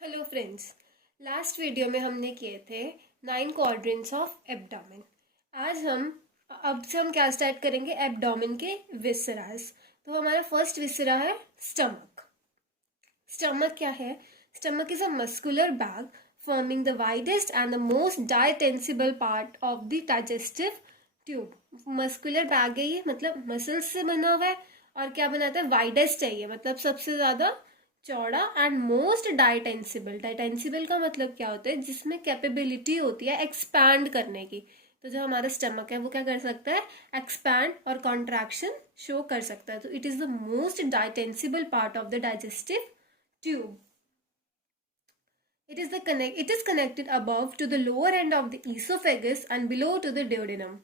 Hello friends. Last video में हमने किए थे 9 क्वाड्रेंट्स ऑफ एब्डोमेन। आज हम अब से हम क्या स्टार्ट करेंगे, एब्डोमेन के विसरास। तो हमारा फर्स्ट विसरा है स्टमक। स्टमक क्या है? Stomach is a muscular bag forming the widest and the most distensible part of the digestive tube. Muscular bag है ये, मतलब मसल्स से बना हुआ है। और क्या बनाता है? वाइडेस्ट है ये, मतलब सबसे ज्यादा चौड़ा एंड मोस्ट डाइटेंसिबल। डाइटेंसिबल का मतलब क्या होता है? जिसमें कैपेबिलिटी होती है एक्सपैंड करने की। तो जो हमारा स्टमक है वो क्या कर सकता है? एक्सपैंड और कॉन्ट्रैक्शन शो कर सकता है। तो it is the most distensible part of the digestive tube. It is connected above to the lower end of the esophagus and below to the duodenum.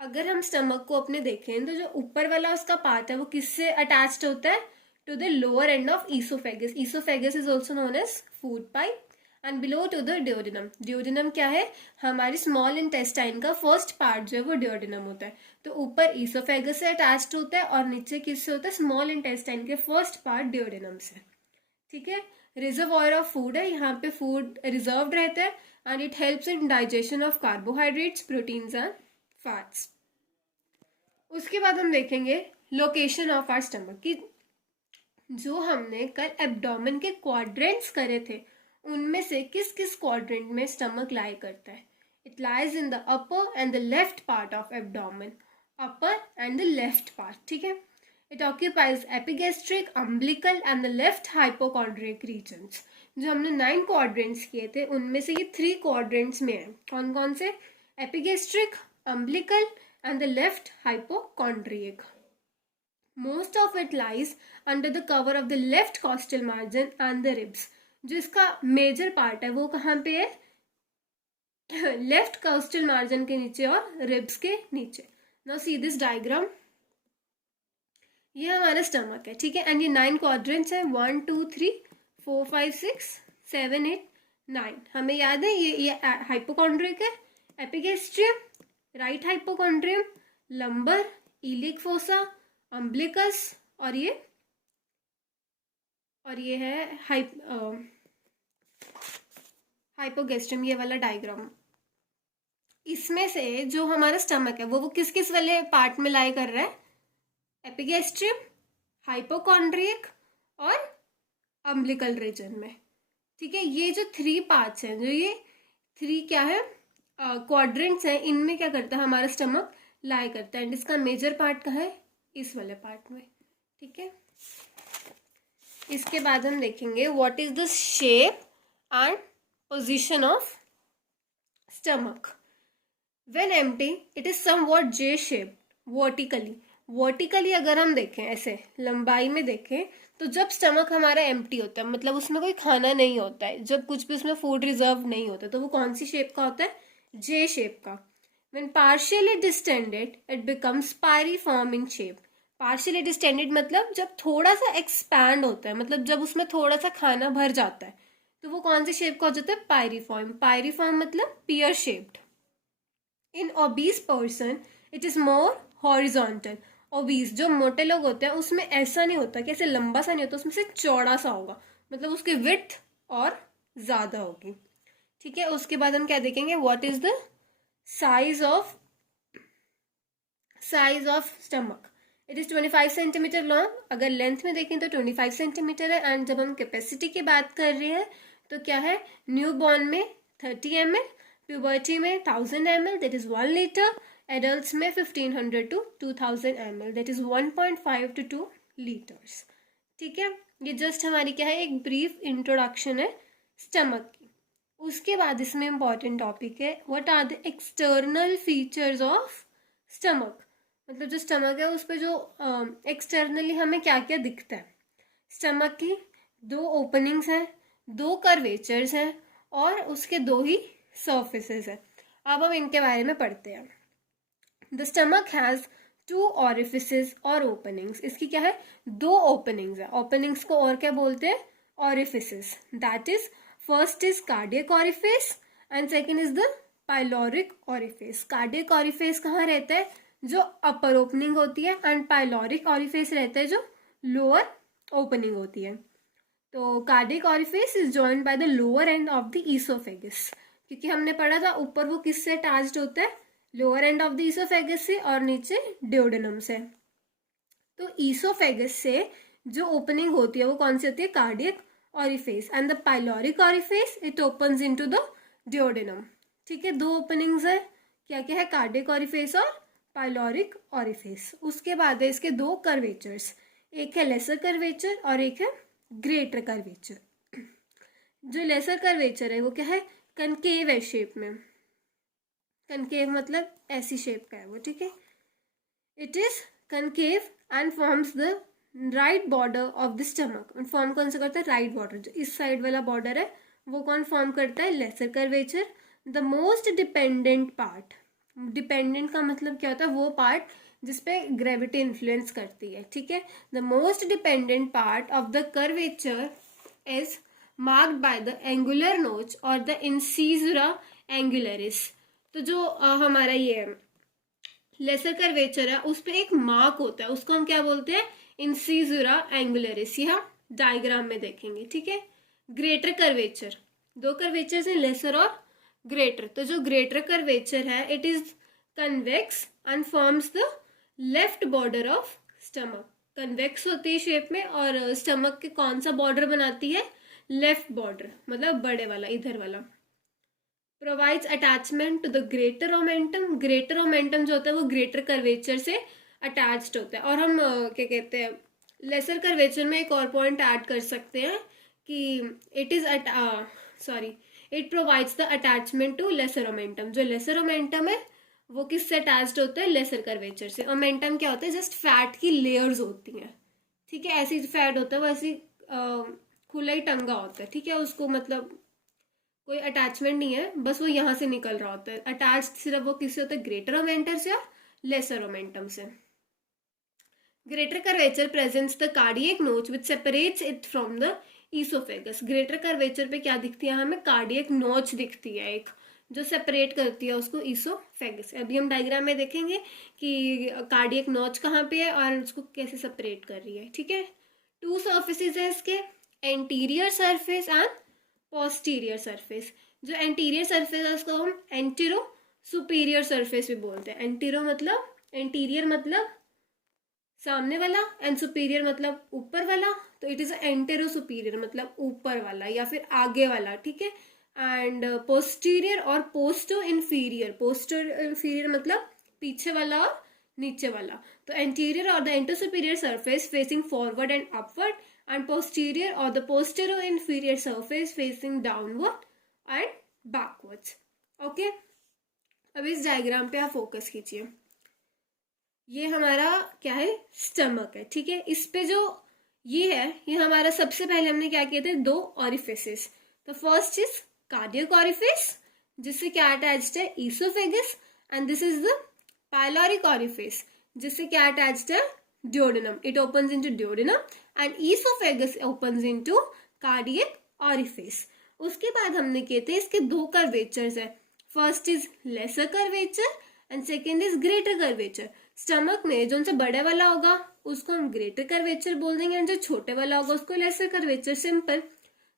अगर हम स्टमक को अपने देखें तो जो ऊपर वाला उसका पार्ट है वो किससे अटैच्ड होता है? To the lower end of oesophagus. Oesophagus is also known as food pipe and below to the duodenum. Duodenum क्या है? हमारी स्मॉल इंटेस्टाइन का फर्स्ट पार्ट जो है वो ड्योडिनम होता है. तो ऊपर ईसोफेगस से अटैच्ड होता है और नीचे किससे होता है? स्मॉल इंटेस्टाइन के फर्स्ट पार्ट ड्योडिनम से. ठीक है. रिजर्वॉयर ऑफ फूड है, यहाँ पे फूड रिजर्व्ड रहता है and it helps in digestion of carbohydrates, proteins and fats. उसके बाद हम देखेंगे लोकेशन ऑफ आवर स्टमक की. जो हमने कल एब्डोमेन के क्वाड्रेंट्स करे थे उनमें से किस किस क्वाड्रेंट में स्टमक लाई करता है? It lies in the upper and the left part of abdomen. Upper and the left part. ठीक है. It occupies epigastric, umbilical and the left hypochondriac regions. जो हमने 9 quadrants किए थे उनमें से ये 3 quadrants में है. कौन कौन से? epigastric, umbilical and the left hypochondriac. Most of it lies under the cover of the left costal margin and the ribs. जो इसका मेजर पार्ट है वो कहाँ पे है? लेफ्ट costal margin के नीचे और रिब्स के नीचे. Now see this diagram. ये हमारा स्टमक है. ठीक है. एंड ये 9 क्वाड्रेंट्स है. 1 2 3 4 5 6 7 8 9. हमें याद है ये हाइपोकॉन्ड्रियक है, epigastrium, right hypochondrium, lumbar, iliac fossa, umbilicus और ये है हाइपोगेस्ट्रियम. ये वाला डायग्राम. इसमें से जो हमारा स्टमक है वो किस किस वाले पार्ट में लाई कर रहा है? एपिगेस्ट्रियम, हाइपोकॉन्ड्रियक और अम्बिलिकल रीजन में. ठीक है. ये जो 3 पार्ट्स हैं, जो ये 3 क्या है? क्वाड्रेंट्स हैं, इनमें क्या करता है हमारा स्टमक? लाई करता है. एंड इसका मेजर पार्ट कहाँ है? इस वाले पार्ट में. ठीक है. इसके बाद हम देखेंगे what is the shape and position of stomach. When empty it is somewhat J shaped vertically. Vertically अगर हम देखें, ऐसे लंबाई में देखें, तो जब स्टमक हमारा एम्प्टी होता है, मतलब उसमें कोई खाना नहीं होता है, जब कुछ भी उसमें फूड रिजर्व नहीं होता, तो वो कौन सी शेप का होता है? जे शेप का. When partially distended it becomes pyriform in shape. Partially distended मतलब जब थोड़ा सा एक्सपैंड होता है, मतलब जब उसमें थोड़ा सा खाना भर जाता है, तो वो कौन सी शेप का हो जाता है? पायरीफॉर्म. पायरीफॉर्म मतलब pear shaped. In obese person it is more horizontal. Obese जो मोटे लोग होते हैं उसमें ऐसा नहीं होता कि ऐसे लंबा सा नहीं होता, उसमें से चौड़ा सा होगा, मतलब उसकी विड्थ और ज्यादा होगी. ठीक है. उसके बाद हम क्या देखेंगे? What is the size of stomach. It is 25 centimetre long. अगर लेंथ में देखें तो 25 सेंटीमीटर है. एंड जब हम कैपेसिटी की बात कर रहे हैं तो क्या है? न्यू बॉर्न में 30 ml, प्यूबर्टी में 1000 ml, that is 1 litre. Adults में 1500 to 2000 ml, that is 1.5 to 2 litres. ठीक है. ये जस्ट हमारी क्या है? एक ब्रीफ इंट्रोडक्शन है स्टमक की. उसके बाद इसमें इंपॉर्टेंट टॉपिक है what are the external features of stomach. मतलब जो स्टमक है उस पर जो एक्सटर्नली हमें क्या क्या दिखता है. स्टमक की 2 ओपनिंग्स हैं, 2 कर्वेचर्स हैं और उसके 2 ही सर्फेसेस हैं. अब हम इनके बारे में पढ़ते हैं. द स्टमक हैज 2 orifices और ओपनिंग्स. इसकी क्या है? 2 ओपनिंग्स है. ओपनिंग्स को और क्या बोलते हैं? orifices. That is first is cardiac orifice and second is the pyloric orifice. Cardiac orifice कहाँ रहता है? जो अपर ओपनिंग होती है. एंड पाइलोरिक orifice रहता है जो लोअर ओपनिंग होती है. तो cardiac orifice is joined by the lower end of the oesophagus, क्योंकि हमने पढ़ा था ऊपर वो किससे अटैच्ड होता है, lower end of the oesophagus से, और नीचे ड्यूडेनम से। तो ईसोफेगस से जो ओपनिंग होती है वो कौन सी होती है, cardiac orifice, and the pyloric orifice it opens into the duodenum. ठीक है, दो ओपनिंग्स है, क्या क्या है, कार्डियक ऑरिफिस और पाइलोरिक ऑरिफिस। उसके बाद है इसके दो कर्वेचर्स, एक है लेसर कर्वेचर और एक है ग्रेटर कर्वेचर। जो लेसर कर्वेचर है वो क्या है, कनकेव है शेप में, कनकेव मतलब ऐसी शेप का है वो। ठीक है, it is concave and forms the right border of the stomach. Form कौन सा करता है, राइट बॉर्डर, जो इस साइड वाला बॉर्डर है वो कौन फॉर्म करता है, lesser curvature. The most dependent part, dependent का मतलब क्या होता है, वो पार्ट जिसपे ग्रेविटी इन्फ्लुएंस करती है। ठीक है, the most dependent part of the curvature is marked by the angular नोच और द इंसीजुरा एंगुलरिस। तो जो हमारा ये लेसर कर्वेचर है उस पर एक मार्क होता है, उसको हम क्या बोलते हैं, इंसीजुरा एंगुलरिस, ये हम डायग्राम में देखेंगे। ठीक है, ग्रेटर कर्वेचर, दो कर्वेचर हैं, लेसर और ग्रेटर। तो जो ग्रेटर कर्वेचर है it is convex and forms the left border of stomach. Convex होती है शेप में और स्टमक के कौन सा बॉर्डर बनाती है, लेफ्ट बॉर्डर, मतलब बड़े वाला, इधर वाला। Provides attachment to the greater omentum, greater omentum जो होता है वो ग्रेटर कर्वेचर से अटैच्ड होता है। और हम क्या कहते हैं, लेसर कर्वेचर में एक और पॉइंट ऐड कर सकते हैं कि it is it provides the attachment to lesser omentum. जो लेसर ओमेंटम है वो किससे अटैच्ड होता है, लेसर कर्वेचर से। ओमेंटम क्या होता है, जस्ट फैट की लेयर्स होती हैं। ठीक है, ऐसी फैट होता है, वो ऐसी खुला ही टंगा होता है। ठीक है, उसको मतलब कोई अटैचमेंट नहीं है, बस वो यहाँ से निकल रहा होता है। अटैच्ड सिर्फ वो किससे होता है, ग्रेटर ओमेंटम से और लेसर ओमेंटम से। Greater curvature presents the cardiac notch which separates it from the oesophagus. Greater curvature पे क्या दिखती है हमें, कार्डियक नोच दिखती है एक, जो सेपरेट करती है उसको ईसोफेगस। अभी हम डायग्राम में देखेंगे कि कार्डियक नोच कहाँ पे है और उसको कैसे सेपरेट कर रही है। ठीक है, टू सर्फेसिस है इसके, anterior surface and posterior surface. जो एंटीरियर सरफेस है उसको हम एंटीरो सुपीरियर सरफेस भी बोलते हैं। एंटीरो मतलब, एंटीरियर मतलब सामने वाला, एंड सुपीरियर मतलब ऊपर वाला। तो इट इज एंटेरो सुपीरियर मतलब ऊपर वाला या फिर आगे वाला। ठीक है, एंड पोस्टीरियर और पोस्टो इन्फीरियर, पोस्टो इन्फीरियर मतलब पीछे वाला और नीचे वाला। तो एंटीरियर और the antero superior surface facing forward and upward, and posterior or the posterior inferior surface facing downward and backwards. Okay, अब इस डायग्राम पे आप फोकस कीजिए। ये हमारा क्या है, स्टमक है। ठीक है, इस पे जो ये है, ये हमारा सबसे पहले हमने क्या किए थे, दो ऑरिफिसेस। तो फर्स्ट इज कार्डियक ऑरिफिस जिससे क्या अटैच्ड है, oesophagus, and this is the pyloric orifice जिससे क्या अटैच्ड है, duodenum. It opens into duodenum and esophagus opens into cardiac orifice. उसके बाद हमने किए थे इसके दो कर्वेचर्स है, first is lesser curvature and second is greater curvature. Stomach में जो उनसे बड़े वाला होगा उसको हम ग्रेटर कर्वेचर बोल देंगे, एंड जो छोटे वाला होगा उसको लेसर कर्वेचर। सिंपल,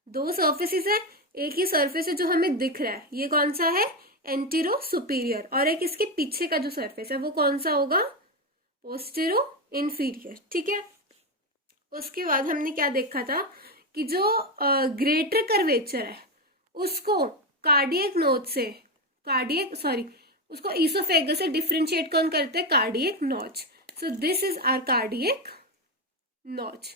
दो सर्फेसिस है, एक ही सर्फेस है जो हमें दिख रहा है, ये कौन सा है, एंटीरो सुपीरियर, और एक इसके पीछे का जो सर्फेस है वो कौन सा होगा, पोस्टेरो इन्फीरियर। ठीक है, उसके बाद हमने क्या देखा था कि जो ग्रेटर कर्वेचर है उसको कार्डियक नोच से, उसको ईसोफेगस से डिफरेंशिएट कौन करते हैं, cardiac notch. So this is our cardiac notch.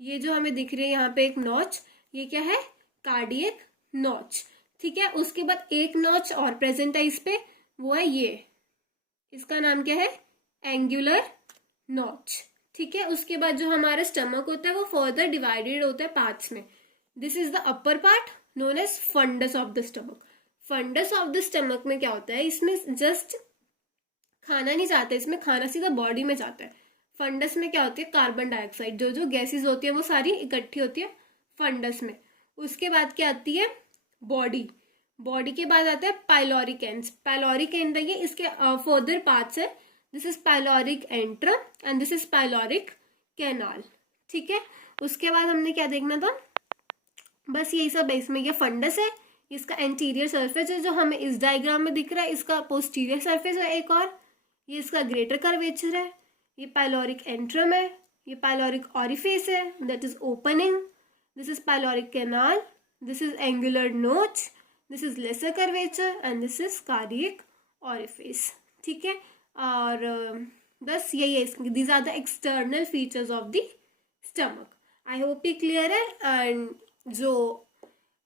ये जो हमें दिख रही है यहाँ पे एक नॉच, ये क्या है, कार्डियक नॉच। ठीक है, उसके बाद एक नॉच और प्रेजेंट है इस पे, वो है ये, इसका नाम क्या है, एंगुलर नॉच। ठीक है, उसके बाद जो हमारा स्टमक होता है वो फर्दर डिवाइडेड होता है पार्ट्स में। This is the upper part known as fundus of the stomach. Fundus of the stomach में क्या होता है, इसमें जस्ट खाना नहीं जाता, इसमें खाना सीधा बॉडी में जाता है। फंडस में क्या होती है, कार्बन डाइऑक्साइड, जो जो गैसेस होती है वो सारी इकट्ठी होती है फंडस में। उसके बाद क्या आती है, बॉडी। बॉडी के बाद आता है पाइलोरिक एंड्स। पाइलोरिक एंड है ये, इसके फर्दर पार्ट्स है। This is pyloric antrum and this is pyloric canal. ठीक है, उसके बाद हमने क्या देखना था, बस यही सब है इसमें। ये फंडस है, इसका एंटीरियर सरफेस है जो हमें इस डायग्राम में दिख रहा है, इसका पोस्टीरियर सरफेस है एक और, ये इसका ग्रेटर कर्वेचर है, ये पाइलोरिक एंट्रम है, ये पाइलोरिक ऑरिफिस है that is opening, this is pyloric canal, this is angular notch, this is lesser curvature and this is cardiac orifice. ठीक है, और बस यही है, these are the external features of the stomach. I hope ये clear है। And जो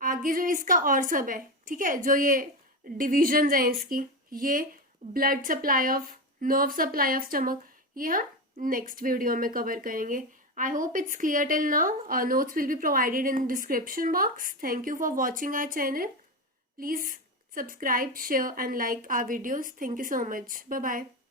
आगे जो इसका और सब है, ठीक है, जो ये डिविजन्स हैं इसकी, ये blood supply of, nerve supply of stomach, ये हम नेक्स्ट वीडियो में कवर करेंगे। I hope it's clear till now. Notes will be provided in description box. Thank you for watching our channel. Please subscribe, share and like our videos. Thank you so much. Bye bye.